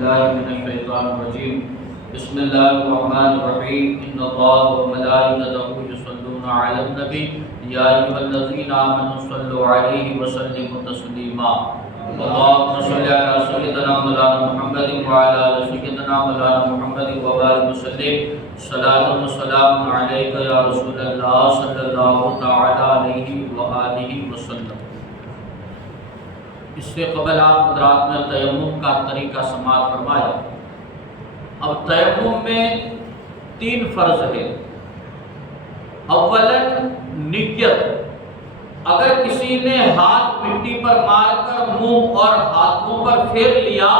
من الشیطان الرجیم بسم اللہ الرحمن الرحیم ان اللہ وملائکتہ یصلون علی النبی یا ایھا الذین آمنوا صلوا علیہ وسلموا تسلیما اللهم صل علی سیدنا مولانا محمد وعلی آل سیدنا مولانا محمد وبارک وسلم صلاۃ و سلام علیک یا رسول اللہ صلی اللہ تعالی علیہ وآلہ وسلم۔ اس سے قبل آپ حضرات نے تیمم کا طریقہ سماعت فرمایا۔ اب تیمم میں 3 فرض ہے۔ اولاً نیت، اگر کسی نے ہاتھ مٹی پر مار کر منہ اور ہاتھوں پر پھیر لیا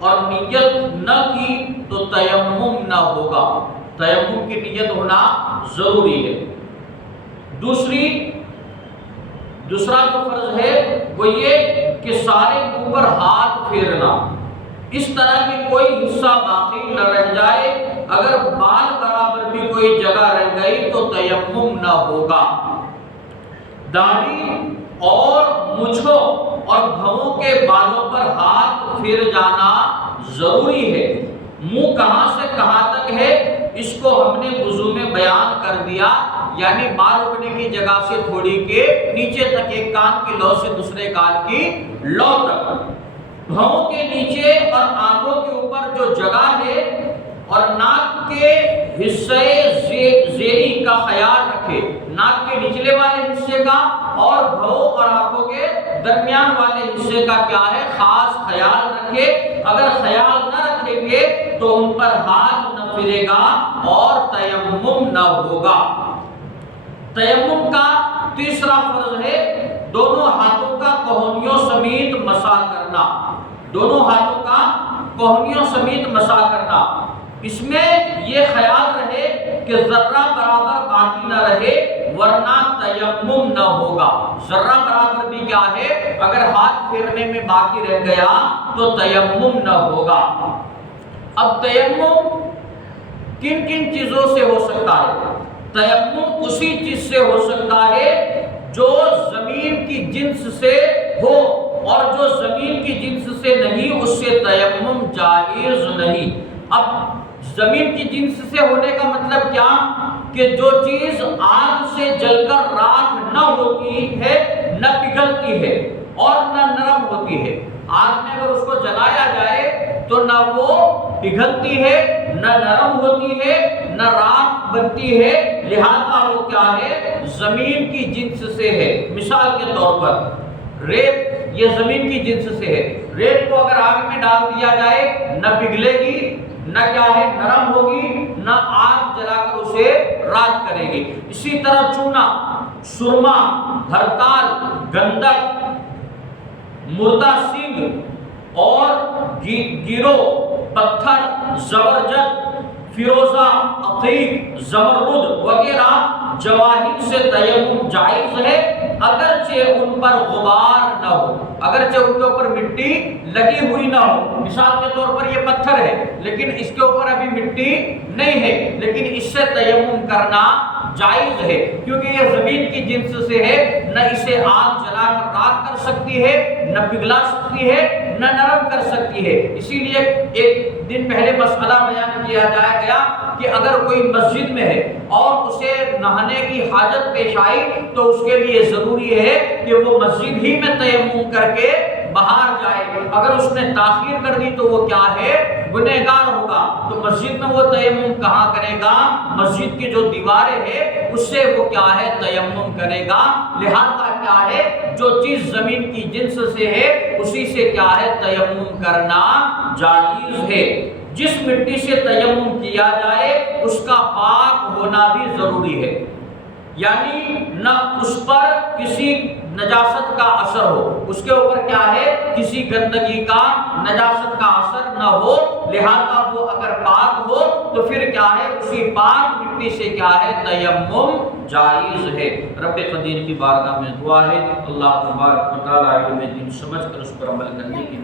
اور نیت نہ کی تو تیمم نہ ہوگا، تیمم کی نیت ہونا ضروری ہے۔ دوسرا جو فرض ہے وہ یہ کہ سارے منہ پر ہاتھ پھیرنا، اس طرح کی کوئی حصہ باقی نہ رہ جائے، اگر بال برابر بھی کوئی جگہ رہ گئی تو تیمم نہ ہوگا۔ داڑھی اور مچھوں اور بھووں کے بالوں پر ہاتھ پھیر جانا ضروری ہے۔ منہ کہاں سے کہاں تک ہے اس کو ہم نے وضو میں بیان کر دیا، یعنی بال اٹھنے کی جگہ سے تھوڑی کے نیچے تک، ایک کان کی لو سے دوسرے کان کی لو تک۔ بھووں کے نیچے اور آنکھوں کے اوپر جو جگہ ہے اور ناک کے حصے زیری کا خیال رکھے، ناک کے نچلے والے حصے کا اور بھووں اور آنکھوں کے درمیان والے حصے کا کیا ہے خاص خیال رکھے۔ اگر خیال نہ رکھیں گے تو ان پر ہاتھ نہ پھرے گا اور تیمم نہ ہوگا۔ تیمم کا تیسرا فرض ہے دونوں ہاتھوں کا کوہنیوں سمیت مسح کرنا، دونوں ہاتھوں کا کوہنیوں سمیت مسح کرنا۔ اس میں یہ خیال رہے کہ ذرہ برابر باقی نہ رہے ورنہ تیمم نہ ہوگا۔ ذرہ برابر بھی کیا ہے، اگر ہاتھ پھیرنے میں باقی رہ گیا تو تیمم نہ ہوگا۔ اب تیمم کن کن چیزوں سے ہو سکتا ہے؟ تیمم اسی چیز سے ہو سکتا ہے جو زمین کی جنس سے ہو، اور جو زمین کی جنس سے نہیں اس سے تیمم جائز نہیں۔ اب زمین کی جنس سے ہونے کا مطلب کیا کہ جو چیز آگ سے جل کر راکھ نہ ہوتی ہے، نہ پگھلتی ہے اور نہ نرم ہوتی ہے۔ آگ میں اگر اس کو جلایا جائے تو نہ وہ پگھلتی ہے، نہ نرم ہوتی ہے، نہ راکھ بنتی ہے، لہذا وہ کیا ہے زمین کی جنس سے ہے۔ مثال کے طور پر ریت، یہ زمین کی جنس سے ہے۔ ریت کو اگر آگ میں ڈال دیا جائے نہ پگھلے گی، نہ کیا ہے نرم ہوگی، نہ آگ جلا کر اسے راکھ کرے گی۔ اسی طرح چونا، سرما، ہرتال، گندک، مردہ سنگ اور گیرو، پتھر، زبرجد، فیروزہ، عقیق، زمرد وغیرہ جواہر سے تیمم جائز ہے، اگرچہ ان پر غبار نہ ہو، اگرچہ ان کے اوپر مٹی لگی ہوئی نہ ہو۔ مثال کے طور پر یہ پتھر ہے لیکن اس کے اوپر ابھی مٹی نہیں ہے، لیکن اس سے تیمم کرنا جائز ہے کیونکہ یہ زمین کی جنس سے ہے، نہ اسے آگ جلا کر راکھ کر سکتی ہے، نہ پگھلا سکتی ہے، نہ نرم کر سکتی ہے۔ اسی لیے ایک دن پہلے مسئلہ بیان کیا گیا کہ اگر کوئی مسجد میں ہے اور اسے نہانے کی حاجت پیش آئی تو اس کے لیے ضروری ہے کہ وہ مسجد ہی میں تیمم کر کے باہر جائے۔ اگر اس نے تاخیر کر دی تو وہ کیا ہے گنہگار ہوگا۔ تو مسجد میں وہ تیمم کہاں کرے گا؟ مسجد کی جو دیواریں ہیں اس سے وہ کیا ہے تیمم کرے گا۔ لہذا کیا ہے جو چیز زمین کی جنس سے ہے اسی سے کیا ہے تیمم کرنا جائز ہے۔ جس مٹی سے تیمم کیا جائے اس کا پاک ہونا بھی ضروری ہے، یعنی نہ اس پر کسی نجاست کا اثر ہو، اس کے اوپر کیا ہے کسی گندگی کا نجاست کا اثر نہ ہو، لہذا وہ اگر پاک ہو تو پھر کیا ہے اسی پاک مٹی سے کیا ہے تیمم جائز ہے۔ رب قدیر کی بارگاہ میں دعا ہے اللہ تبارک و تعالی علم دین سمجھ کر اس پر عمل کرنے کی